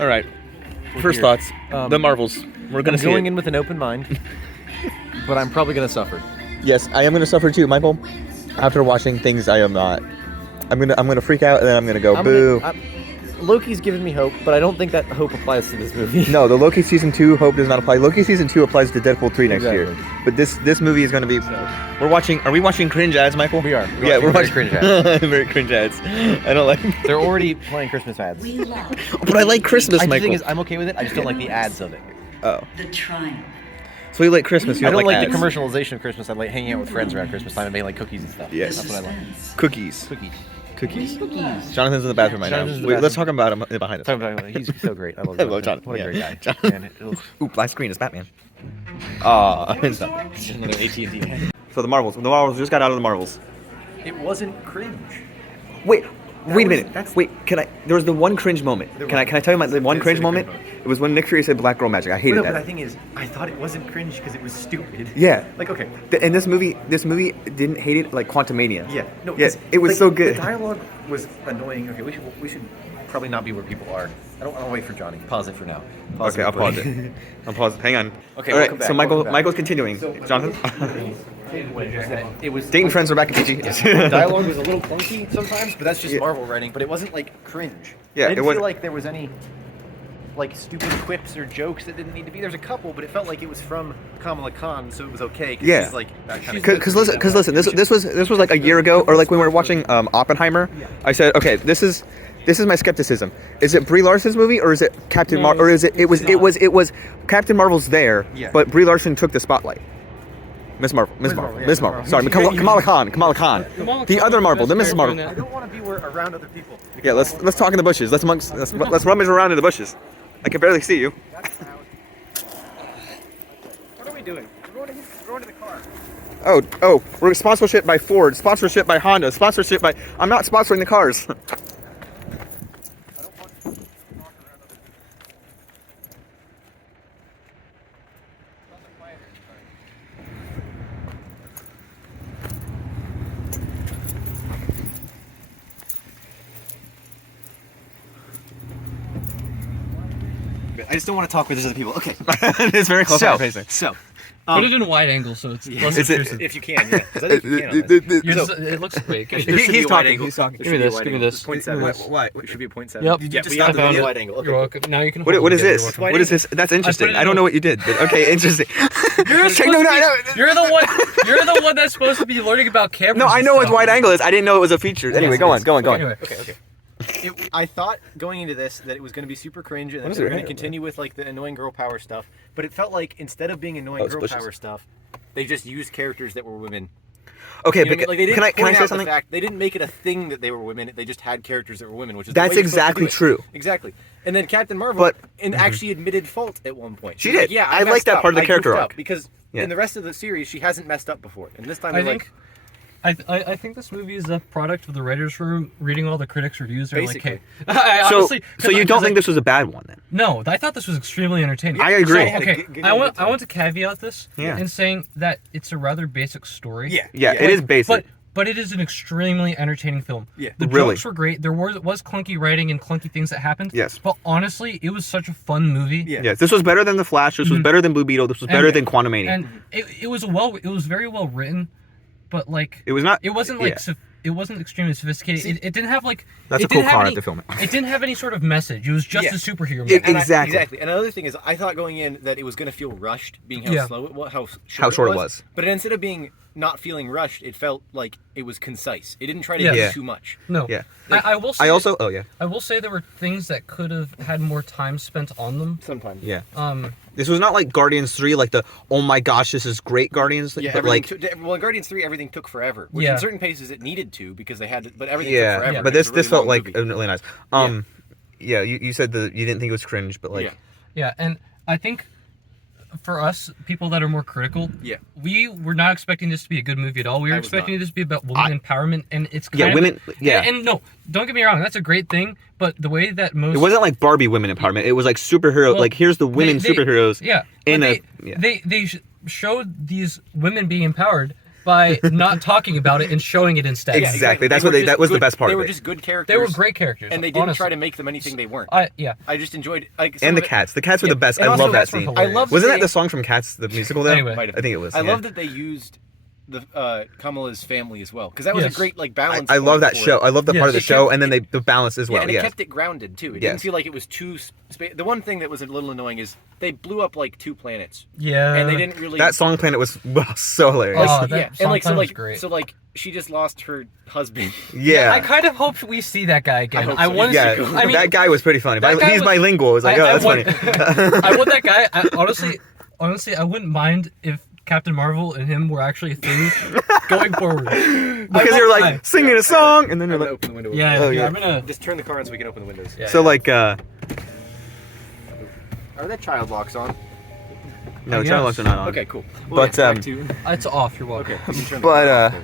All right. First thoughts. The Marvels. We're gonna see going it. in with an open mind, but I'm probably gonna suffer. Yes, I am gonna suffer too, Michael. After watching things, I am not. I'm gonna freak out, and then I'm gonna go boo. Loki's given me hope, but I don't think that hope applies to this movie. No, the Loki season 2 hope does not apply. Loki season 2 applies to Deadpool 3 next year. Exactly. But this movie is gonna be. We're watching. Are we watching cringe ads, Michael? We are. Yeah, we're watching cringe ads. very cringe ads. I don't like. They're already playing Christmas ads. But I like Christmas, The Michael. thing is, I'm okay with it. I just don't like the ads of it. Oh, The triumph. so you like Christmas? You I don't like ads. the commercialization of Christmas. I like hanging out with friends around Christmas time and making like cookies and stuff. Yes. That's what I like. Cookies. Cookies. Jonathan's in the bathroom right Jonathan's in now. the Wait, let's bathroom. talk about him behind us. He's so great. I love I love Jonathan. What a great yeah. guy. Jonathan. Man, ugh. Ooh, black screen is Batman. Aw. Just another AT&T ad. So the Marvels just got out of the Marvels. It wasn't cringe. Wait a minute. that's- Wait, there was the one cringe moment. Can I tell you the one Say cringe the moment? cringe moment. It was when Nick Fury said black girl magic. I hated No, that. but the thing is, I thought it wasn't cringe because it was stupid. Yeah. Like, okay. And this movie didn't hate it like Quantumania. Yeah. No. Yeah, 'cause, it was like, so good. The dialogue was annoying. Okay, we should probably not be where people are. I'll wait for Johnny. Pause it for now. Okay, I'll pause it. I'll pause it. Hang on. Okay, All we'll right. come back, So we'll come back. Michael's continuing. Jonathan. It was Dating friends are back in PG. dialogue was a little clunky sometimes, but that's just Marvel writing. But it wasn't like cringe. Yeah, I didn't it wasn't- feel like there was any like stupid quips or jokes that didn't need to be. There's a couple, but it felt like it was from Kamala Khan, so it was okay. 'Cause Yeah. she's like that kind of. Because listen, this was like a year ago, or like when we were watching Oppenheimer. I said, okay, this is my skepticism. Is it Brie Larson's movie, or is it Captain Marvel, or is it was Captain Marvel's there, Yeah. but Brie Larson took the spotlight. Miss Marvel. Sorry, Kamala Khan. The other Marvel, the Mrs. Marvel. I don't want to be around other people. Yeah, let's talk in the bushes. Let's rummage around in the bushes. I can barely see you. What are we doing? We're going to the car. Oh, we're sponsorship by Ford, sponsorship by Honda, sponsorship by. I'm not sponsoring the cars. I just don't want to talk with other people. Okay. It's very close to my facing. So. Put it in a wide angle so it's less Is it- intrusive. If you can, yeah. 'Cause I think you can on this. It looks wait. There should be a He's wide talking. angle. He's talking. There Give me should be a this, wide give me angle. this. 0.7. Why? It should be a 0.7. Yep. Yeah, just we got have the the video? wide angle. Okay. You're welcome. Now you can. What hold is it together. this? Watch What my- is this? That's interesting. it I don't in know a- what you did, but okay, interesting. You're the one. You're the one that's supposed to be learning about cameras. No, I and know what stuff. wide angle is. I didn't know it was a feature. Anyway, go on. Anyway, Okay. I thought going into this that it was going to be super cringe and What that is they were your going to hair? continue with like the annoying girl power stuff, but it felt like instead of being annoying it's girl bushes. power stuff, they just used characters that were women. Okay, You know what I but mean? Like they didn't can I point say out something? the fact they didn't make it a thing that they were women. They just had characters that were women, which is That's the way you're supposed to exactly do it. true. Exactly. And then Captain Marvel But- actually admitted fault at one point. She was like, did. yeah, I like messed that up. part of the I character goofed arc. up because Yeah. in the rest of the series she hasn't messed up before, and this time I they're think. like. I think this movie is a product of the writers' room reading all the critics' reviews. They're Basically. like, hey, I So, honestly, so you don't think this was a bad one then? No, I thought this was extremely entertaining. I agree. So, okay, Good I want time. to caveat this Yeah. in saying that it's a rather basic story. Yeah, it is basic. But it is an extremely entertaining film. Yeah. The Really? jokes were great. There was clunky writing and clunky things that happened. Yes. But honestly, it was such a fun movie. Yeah. Yes, this was better than The Flash. This was better than Blue Beetle. This was better than Quantumania. And it was very well written, but like It was not- It wasn't like yeah. it wasn't extremely sophisticated. It didn't have like. That's it a cool didn't have car any- at the film. It didn't have any sort of message. It was just Yeah. a superhero movie. It- And Exactly. exactly. And another thing is, I thought going in that it was going to feel rushed, being how Yeah. slow it was, how short it was. But instead of being not feeling rushed, it felt like it was concise. It didn't try to Yeah. do Yeah. too much. No. Yeah. I will say. I also. Oh yeah. I will say there were things that could have had more time spent on them. Sometimes. Yeah. Um. This was not like Guardians 3, like the oh my gosh, this is great Guardians. Yeah, but like well, in Guardians 3, everything took forever. Which Yeah. in certain cases it needed to because they had to, but everything yeah, took forever. but It was this a this really felt long like movie. really nice. Yeah, you said you didn't think it was cringe, but like Yeah. Yeah, and I think for us, people that are more critical, Yeah. we were not expecting this to be a good movie at all. We were I was expecting not. this to be about women empowerment, and it's kind Yeah, of, women- yeah. And no, don't get me wrong, that's a great thing. But the way that most it wasn't like Barbie women empowerment. It was like superhero. well, like here's the women they- superheroes. Yeah, In but a yeah. they showed these women being empowered by not talking about it and showing it instead. Yeah, exactly. That's They what were that just was the good- best part They of were it. just good characters. They were great characters, and they didn't honestly. try to make them anything they weren't. Yeah. I just enjoyed like some And of the it- cats. The cats were Yeah, the best. and I also love that cats were scene. I love Wasn't that they- the song from Cats, the musical? Though Anyway. Might have I think it been. was. I yeah. love that they used the Kamala's family as well because that was Yes. a great like balance. I love point that for show. it. I love the Yes. part of the It show, kept- and then the balance as Yeah, well. and it Yes. kept it grounded too. It Yes. didn't feel like it was too. The one thing that was a little annoying is they blew up like 2 planets, Yeah. and they didn't really. That song planet was so hilarious. Oh, that yeah, song and like so plan was like great. so like she just lost her husband. yeah. I kind of hope we see that guy again. hope I so. want. yeah, I mean, that guy was pretty funny. that guy He's was- bilingual. I was like, oh, that's want, funny. I want that guy. Honestly, I wouldn't mind if Captain Marvel and him were actually a thing going forward. Because you're like singing a song, and then I'm you're gonna like, open the window. Yeah, Oh, yeah, yeah. I'm gonna. Just turn the car on so we can open the windows. Yeah. so like, Are that child locks on? no, I channel guess. locks are not on. Okay, cool. But, yeah, back um, to- It's off. You're welcome. okay. you can turn the But, car off there.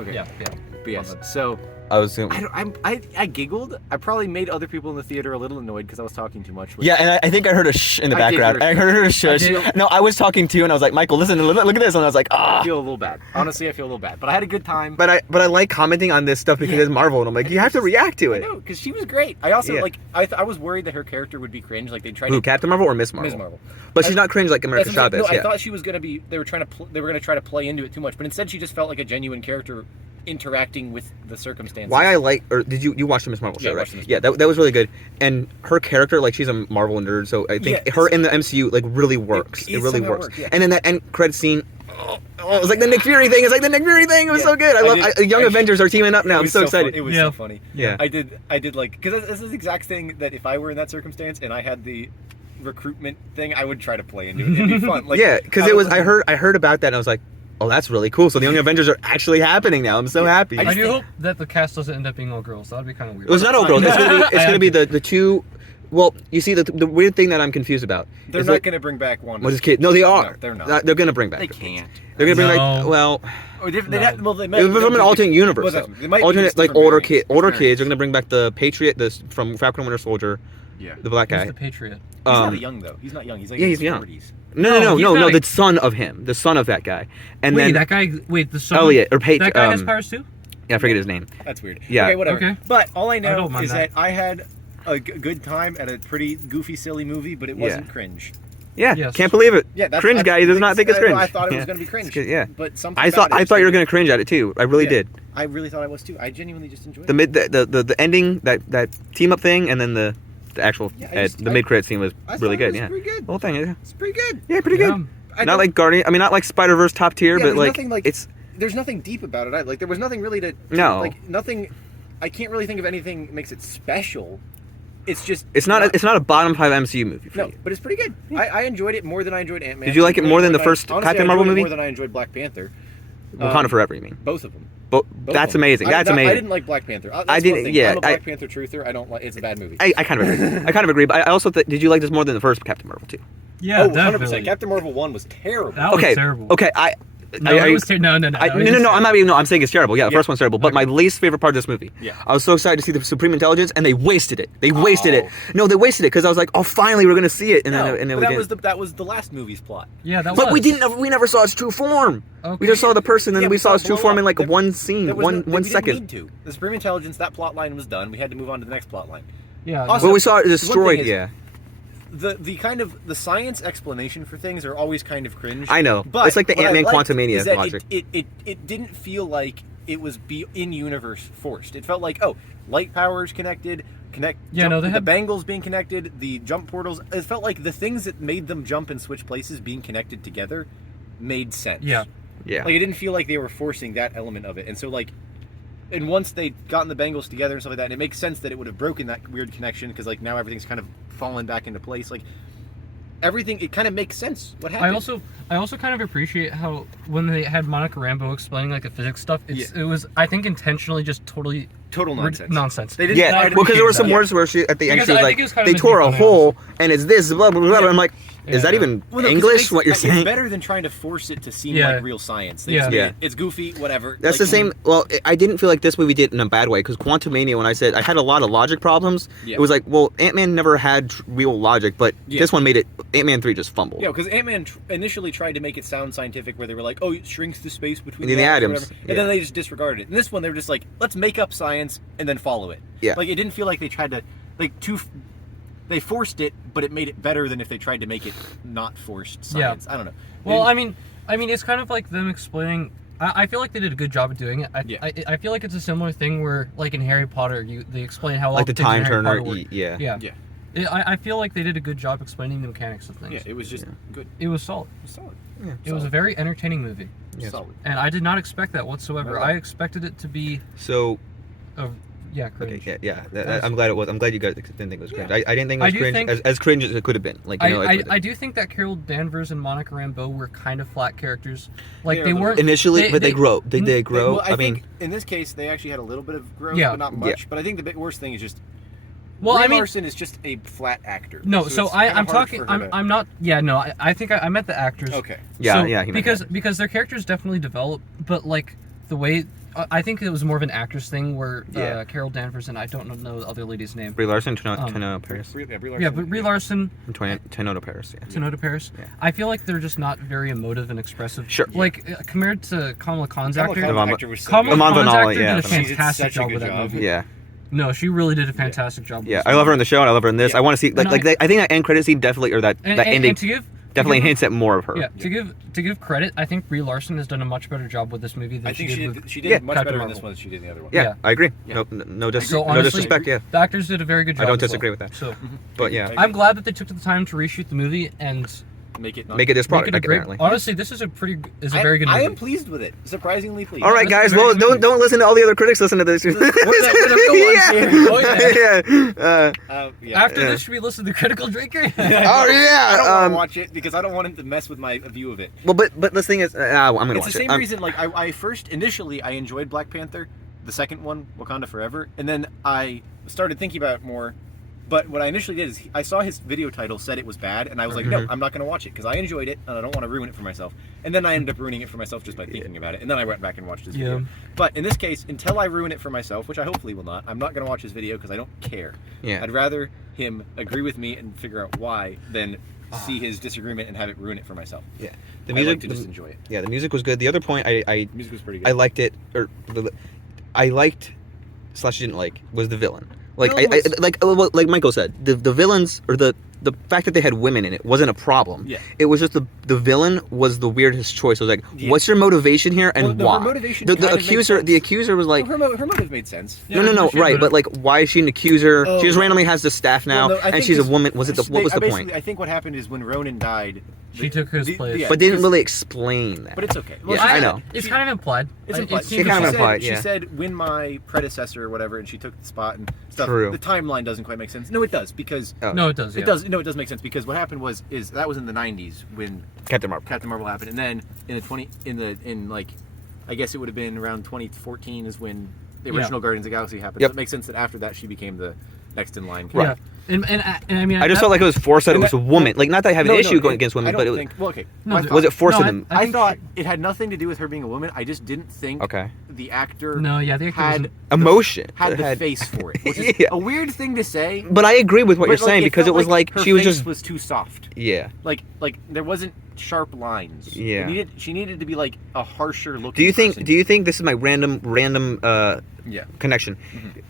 Okay. Yeah, yeah. But yes. So I was. I giggled. I probably made other people in the theater a little annoyed because I was talking too much. Yeah, and I think I heard a shh in the I did background. hear a I heard a shush. did. No, I was talking to you, and I was like, Michael, listen, look at this, and I was like, I ah. feel a little bad. Honestly, I feel a little bad. But I had a good time. But I like commenting on this stuff because Yeah. it's Marvel, and I'm like, you have to react to I it. know, because she was great. I also Yeah. like. I was worried that her character would be cringe. Like they tried Who, to. Captain Marvel or Miss Marvel? Ms. Marvel. But she's not cringe like America That's what I'm saying. Chavez. No, yeah. I thought she was gonna be. They were trying to. They were gonna try to play into it too much, but instead she just felt like a genuine character interacting with the circumstances. Why I like, or did you watch the Miss Marvel Yeah, show, I right? watched the Ms. Yeah, that was really good. And her character, like, she's a Marvel nerd, so I think Yeah, her in the MCU like really works. It really somehow works. worked, yeah. And then that end credit scene. Oh, it was like the Nick Fury thing. It's like the Nick Fury thing. It was Yeah. so good. Young Avengers are teaming up now. It I'm was so fun. excited. It was Yeah. so funny. Yeah. I did like because this is the exact thing that if I were in that circumstance and I had the recruitment thing, I would try to play into it. It'd be fun. Like, Yeah, because it was. I heard about that, and I was like, oh, that's really cool. So the Young Avengers are actually happening now. I'm so happy. I I just do think- hope that the cast doesn't end up being all girls. That would be kind of weird. It was not all girls. It's gonna be I the two. Well, you see the weird thing that I'm confused about. They're is not like, going to bring back one. Well, this kid. No, they are. No, they're not. They're gonna bring back. They her. can't. They're gonna bring No. like well. Or they No. have, well, they might. It was from an alternate universe. Well, though. that's- they might Alternate use like different older variants. older Variants. kids are gonna bring back the Patriot, this from Falcon and Winter Soldier, Yeah. the black Who's guy. the Patriot? He's not young though. He's not young. He's like Yeah, in he's his young. 40s. No, he's not a- the son of him, the son of that guy, and Wait, then that guy. Wait, the son. Elliot or Patriot. That guy has powers too. Yeah, I forget his name. That's weird. Yeah. Okay, whatever. Okay. But all I know don't mind is that. that I had a good time at a pretty goofy, silly movie, but it Yeah. wasn't cringe. Yeah, Yes. can't believe it. Yeah, that's Cringe I- guy does not think it's cringe. I thought it Yeah. was going to be cringe. It's good, yeah. But something I thought about it you were just- gonna cringe at it too. I really Yeah. did. I really thought I was too. I genuinely just enjoyed The it. mid the ending that team up thing, and then the actual Yeah, I mid credit scene was I really thought it good. was Yeah, pretty good. the whole thing. Yeah, It's pretty good. yeah, pretty Yeah. good. I Not don't- like Guardian. I mean, not like Spider Verse top tier, Yeah, but there's like nothing like it's there's nothing deep about it. Like there was nothing really to No. like nothing. I can't really think of anything that makes it special. It's just it's not a bottom 5 MCU movie for no, you. but it's pretty good. I enjoyed it more than I enjoyed Ant-Man. Did you like it more than the first Honestly, Captain I Marvel enjoyed it movie? more than I enjoyed Black Panther. Wakanda Forever, you mean? Both of them. But Both that's of them. amazing. That's I amazing. didn't like Black Panther. That's I one didn't- thing. yeah, I'm a I- Black Panther truther. I don't like. It's a bad movie. I kind of agree. I kind of agree, but I also did you like this more than the first Captain Marvel too? Yeah, Oh, definitely. 100%. Captain Marvel 1 was terrible. That was Okay, terrible. okay. No, it was no. No, I'm not even. No, I'm saying it's terrible. Yeah, the Yeah. first one's terrible. But my least favorite part of this movie. Yeah. I was so excited to see the Supreme Intelligence, and they wasted it. They wasted it. Oh. No, they wasted it because I was like, oh, finally we're gonna see it, and No, then but we that didn't. was the last movie's plot. Yeah, that But was. we didn't. We never saw its true form. We Okay. just saw the person, and Yeah, we saw its it true blow form up. in like There- one scene, there was one no- we second. didn't need to. The Supreme Intelligence, that plot line was done. We had to move on to the next plot line. Yeah. Also- Well, we saw it the one destroyed. thing is- Yeah, The kind of the science explanation for things are always kind of cringe. I know. But It's like the what I Ant-Man liked Quantumania is that logic. It didn't feel like it was in universe forced. It felt like light powers connected. Yeah, no, they the had- bangles being connected, the jump portals. It felt like the things that made them jump and switch places being connected together made sense. Yeah. yeah. Like it didn't feel like they were forcing that element of it, and so like, and once they'd gotten the bangles together and stuff like that, and it makes sense that it would have broken that weird connection because like now everything's kind of fallen back into place. Like everything, it kind of makes sense. What happened? I also kind of appreciate how when they had Monica Rambeau explaining like the physics stuff, it was I think intentionally just totally total nonsense. nonsense. They didn't. Yeah, try to well, because there were make some it- words where she at the end Because she was I like, think it was kind of they meant to tore be a funny, hole, and it's this, blah blah blah. Yeah. I'm like, is that Yeah. even Well, no, 'cause English? it makes- What you're it's saying? better than trying to force it to seem Yeah. like real science. They Yeah. just made Yeah. it's goofy, whatever. That's like, the same. Well, I didn't feel like this movie did in a bad way because Quantumania, when I said I had a lot of logic problems, Yeah. it was like, well, Ant-Man never had real logic, but Yeah. this one made it. Ant-Man 3 just fumbled. Yeah, because Ant-Man initially tried to make it sound scientific, where they were like, "Oh, it shrinks the space between The the atoms," or atoms, whatever. yeah. And then they just disregarded it. In this one, they were just like, "Let's make up science and then follow it." Yeah. Like it didn't feel like they tried to they forced it, but it made it better than if they tried to make it not forced science. I don't know. Well, They- I mean, it's kind of like them explaining. I feel like they did a good job of doing it. Yeah. I feel like it's a similar thing where, like in Harry Potter, they explain how all Like the things in time Harry turner. Potter work. Yeah. Yeah. Yeah. I feel like they did a good job explaining the mechanics of things. yeah, it was just good. It was solid. It was solid. Yeah. It was a very entertaining movie, Yes. Solid. and I did not expect that whatsoever. No. I expected it to be So yeah, okay, cringe. yeah. I'm glad it was. I'm glad you guys didn't think it was cringe. Yeah. I didn't think it I was do cringe think- as cringe as it could have been. Like you know, I do think that Carol Danvers and Monica Rambeau were kind of flat characters. Like They are they a little weren't initially, but they grow. They grow. Well, I mean, think in this case, they actually had a little bit of growth, Yeah. but not Yeah. much. But I think the big worst thing is just well, Brie I mean, Larson is just a flat actor. no. So So it's I'm kinda hard talking. for her to- I'm not. Yeah, no. I think I meant the actors. Okay. yeah, So, yeah. He meant because that. because their characters definitely develop, but like the way I think it was more of an actress thing where Yeah. Carol Danvers and I don't know the other lady's name. Brie Larson, Tenono um, Paris, Brie Yeah, but Brie Larson, Tenono Paris. Yeah. Tenono Paris. Yeah. I feel like they're just not very emotive and expressive. Sure. Like compared to Kamala Khan's Kamala actor. Khan's actor was so Kamala good. Iman Khan's Vellani, actor yeah. did a She did fantastic such a job good with that job. movie. Yeah. No, she really did a fantastic job. with Yeah, this I love her movie. in the show. And I love her in this. Yeah. I want to see And I think that end credit scene definitely, or that And, that and, ending and to give definitely to give, hints at more of her. Yeah, to give credit, I think Brie Larson has done a much better job with this movie than I think she with did. She did Yeah. much Captain better in Marvel. this one than she did in the other one. Yeah, Yeah. I agree. Yeah. No So no honestly, disrespect. Yeah, The actors did a very good job. don't as well. disagree with that. So but yeah, I- I'm glad that they took the time to reshoot the movie and Make it. Not, make it this make product. it a great. apparently. Honestly, this is a very good I movie. am pleased with it. Surprisingly pleased. All right, That's guys. a very Well, good movie. don't listen to all the other critics. Listen to this. We're gonna go on here. yeah. Yeah. After Yeah. this, should we listen to Critical Drinker? Oh I yeah. don't want to watch it because I don't want him to mess with my view of it. Well, but the thing is, I'm gonna It's watch the same it. reason. Like I first initially I enjoyed Black Panther, the second one, Wakanda Forever, and then I started thinking about it more. But what I initially did is I saw his video title said it was bad, and I was like, no, I'm not going to watch it because I enjoyed it and I don't want to ruin it for myself. And then I ended up ruining it for myself just by thinking about it. And then I went back and watched his video. Yeah. But in this case, until I ruin it for myself, which I hopefully will not, I'm not going to watch his video because I don't care. Yeah. I'd rather him agree with me and figure out why than see his disagreement and have it ruin it for myself. Yeah. The I music. like to just enjoy it. Yeah, the music was good. The other point I The music was pretty good. I liked it, or I liked slash didn't like was the villain. Like Villain was- like Michael said, the villains or the fact that they had women in it wasn't a problem. Yeah. It was just the villain was the weirdest choice. It was like, Yeah. what's your motivation here and Well, no, why? her motivation the kind of makes accuser sense. the accuser was like, her motive made sense. Yeah, no, she right, would- but like, why is she an accuser? Oh. She just randomly has the staff now, Well, no, I and think she's a this- woman. Was it the what was the point? I think what happened is when Ronan died, She took his place. yeah, But didn't because- really explain that. But it's okay. Yeah, I know. It's kind of implied. It's Like, implied. it She seems kind of said- implied, She yeah. said, "When my predecessor or whatever," and she took the spot and stuff. True. The timeline doesn't quite make sense. No, it does because Oh. No, it does. it Yeah. does. No, it does make sense because what happened is that was in the '90s when Captain Marvel. Captain Marvel happened, and then in like I guess it would have been around 2014 is when the Yeah. original Guardians of the Galaxy happened. Yep. So it makes sense that after that she became the next in line. Yeah. And I mean, I just felt like it was forced that it And was a that- woman. Like, not that I have an No, issue no, going against I women, don't but it was think. Well, okay. No, My the- thought- was it forced no, in them? I think thought it had nothing to do with her being a woman. I just didn't think Okay. the actor No, yeah, the actor had wasn't- Emotion. had It the had- face for it, which is Yeah. a weird thing to say. But I agree with what but, you're saying because it felt was like her she was face just was too soft. yeah. Like there wasn't sharp lines. Yeah. She needed to be like a harsher looking. Do you think? person. Do you think this is my random Yeah. connection?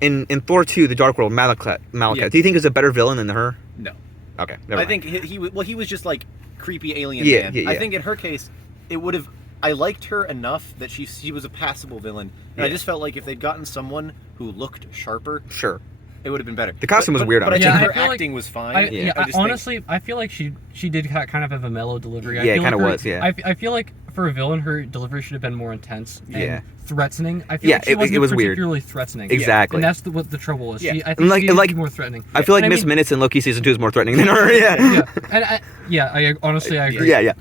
In Thor 2, The Dark World, Malekith. Yeah. Do you think is a better villain than her? No. Okay. Never I mind. think he was just like creepy alien Yeah, man. yeah, I yeah. think in her case, it would have. I liked her enough that she was a passable villain, and I Yeah. just felt like if they'd gotten someone who looked sharper, Sure. it would have been better. The costume was weird on But I it, think too. her Yeah, I feel like- acting was fine. I, Yeah. yeah, I just think- honestly, I feel like she did kind of have a mellow delivery. I Yeah, it feel like kinda her- was, yeah. I feel like for a villain, her delivery should have been more intense and Yeah. threatening. I feel Yeah, like she it wasn't was weird. particularly threatening. Exactly. And that's what the trouble was. Yeah. I think Like- she needed like- to be more threatening. I feel like And Miss mean- Minutes in Loki season 2 is more threatening than her. Yeah. yeah, I honestly I agree. Yeah, yeah.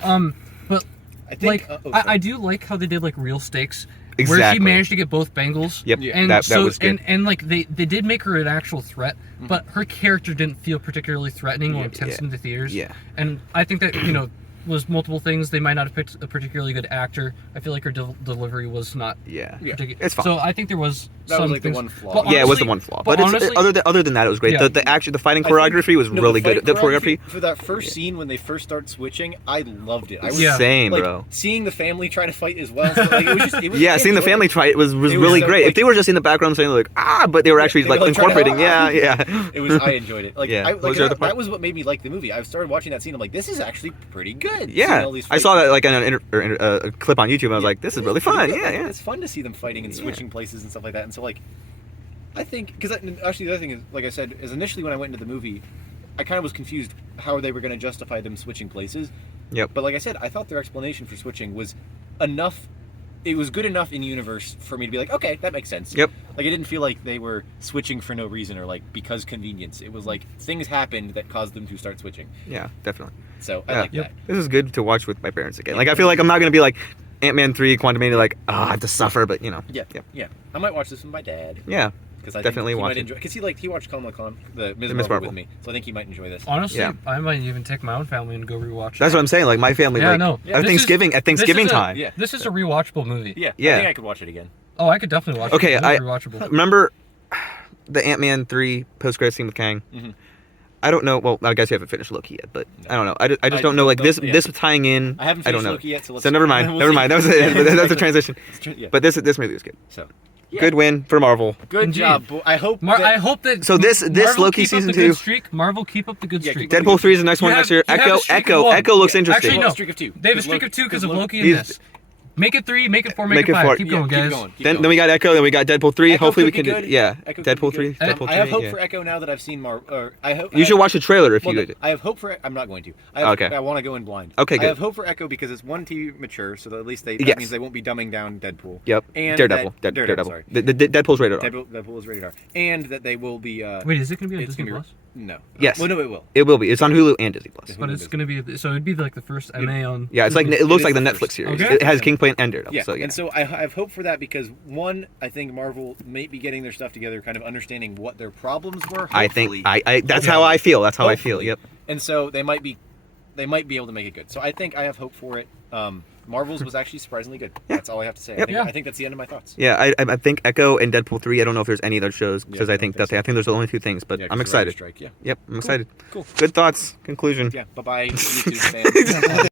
But I think. like I do like how they did like real stakes where she Exactly. managed to get both bangles. Yep. Yeah. And that so, was good. And like they did make her an actual threat, but her character didn't feel particularly threatening or intense in the theaters. Yeah. And I think that was multiple things. They might not have picked a particularly good actor. I feel like her delivery was not. Yeah. It's fine. So I think there was That some was, like, the things, one flaw. but Yeah, it was the honestly- one flaw, but but it's, honestly, other than that, it was great. Yeah. The fighting I think- choreography was no, really fight good. The choreography, for that first scene when they first start switching, I loved it. I was Yeah. same, like, bro. seeing the family try to fight as well. So, like, it was just, it was Yeah, seeing the enjoyable. family try it was It was really so, great. like- If they were just in the background saying like but they were actually they were, like like, trying to- incorporating. Yeah. It was. I enjoyed it. Like, Yeah. I, What like was your other that, part? that was what made me like the movie. I started watching that scene. I'm like, this is actually pretty good. Yeah, Seeing all these I saw fights. that like in a clip on YouTube, and I was like, "This is really fun." Yeah, yeah. It's fun to see them fighting and switching places and stuff like that. And so, like, I think because actually the other thing is, like I said, is initially when I went into the movie, I kind of was confused how they were going to justify them switching places. Yep. But like I said, I thought their explanation for switching was enough. It was good enough in universe for me to be like, okay, that makes sense. Yep. Like, it didn't feel like they were switching for no reason or like because convenience. It was like things happened that caused them to start switching. Yeah, definitely. So I Yeah. like that. This is good to watch with my parents again. Like I feel like I'm not gonna be like Ant-Man 3, Quantumania, like I have to suffer, but Yeah, yeah, yeah. I might watch this with my dad yeah. because I Definitely think he watch might it. enjoy. Because he watched Kamala Khan, the Ms. Ms. Marvel Marvel. with me, so I think he might enjoy this. Honestly, Yeah. I might even take my own family and go rewatch. That's what I'm saying. Like my family, Yeah, like no. at This Thanksgiving, is- at Thanksgiving this is a- time. Yeah. This is a rewatchable movie. Yeah, Yeah. I think I could watch it again. Oh, I could definitely watch Okay, it. It's rewatchable. Remember the Ant-Man 3 post-credit scene with Kang? Mhm. I don't know. Well, I guess you haven't finished Loki yet, but I don't know. I just I don't know. Like this, yeah. this tying in. I haven't I don't finished know. Loki yet, so let's. So never mind. we'll Never see. mind. That was Yeah, that's a exactly. transition. Yeah. But this movie was good. So yeah. Good win for Marvel. Good Indeed. job. Boy. I hope. I hope that. So this Marvel Loki keep up season the good 2. streak. Marvel keep up the good Yeah, streak. keep- Deadpool 3 is the next one You next have- year. you have a streak of one. Echo looks interesting. Actually, Well, no. streak of 2. They have a streak of 2 because of Loki- Loki in He's- this. Make it 3, make it 4, Make make it it 5. 4. Keep Yeah, going, keep guys. going. Keep Then going. we got Echo. Then we got Deadpool 3. Echo Hopefully we could can be do. good. Yeah. Echo could Deadpool be 3. good. Deadpool 3. I have hope yeah. for Echo now that I've seen I hope You should watch the trailer if Well, you no, did. I have hope for. I'm not going to. I have, Okay. I want to go in blind. Okay, I good. have hope for Echo because it's one too mature, so that at least that Yes. means they won't be dumbing down Deadpool. Yep. And Daredevil. that- Daredevil. Sorry. The Deadpool's rated R. Deadpool is rated R, and that they will be. Wait, is it going to be on it's Disney gonna be Plus? no. Yes. Well, no, it will. It will be. It's on Hulu and Disney Plus. But it's going to be. So it'd be like the first MA on. Yeah, it's like Disney. it looks It like is the the Netflix first. series. Okay. It has Kingpin and Daredevil. Yeah, So yeah. and so I have hope for that because one, I think Marvel may be getting their stuff together, kind of understanding what their problems were. I think hopefully. I that's how I feel. That's how I feel. Hopefully. Yep. And so they might be able to make it good. So I think I have hope for it. Marvel's was actually surprisingly good. Yeah. That's all I have to say. Yep. I think that's the end of my thoughts. Yeah, I think Echo and Deadpool 3. I don't know if there's any other shows because Yeah, I think I don't I think there's only 2 things, but Yeah, 'cause I'm the writer's excited. Strike, yeah. Yep, I'm excited. Cool. Good thoughts. Conclusion. Yeah. Bye bye, YouTube fans.